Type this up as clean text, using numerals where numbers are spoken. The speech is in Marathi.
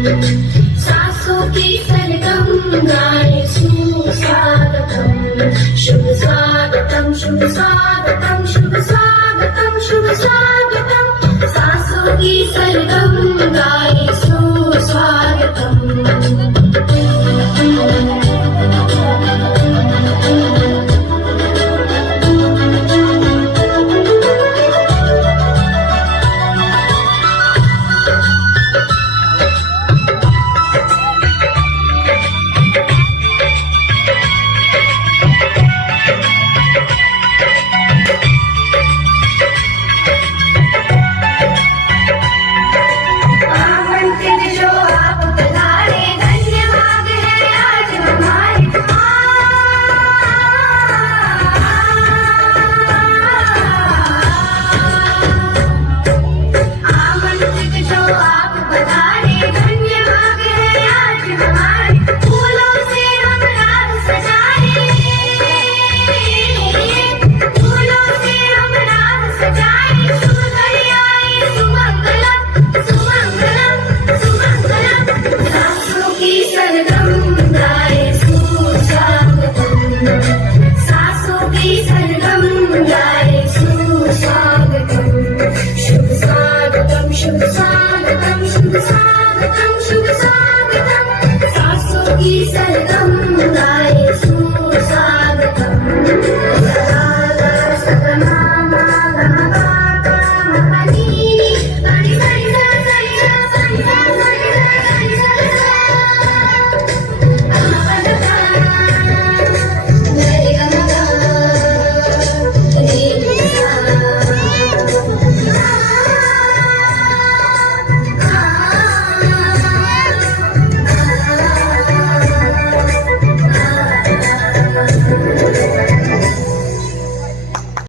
सासू की सरगम गाए सुस्वागतम शुभ स्वागतम शुभ स्वागतम शुभ स्वागतम शुभ स्वागतम सासू की सरगम गाए सुस्वागतम शुभ स्वागतम शुभ स्वागतम शुभ स्वागतम सासू की सरगम गाए सुस्वागतम सदा सदा मा गा गा मा नी नी नी सा सा सा सा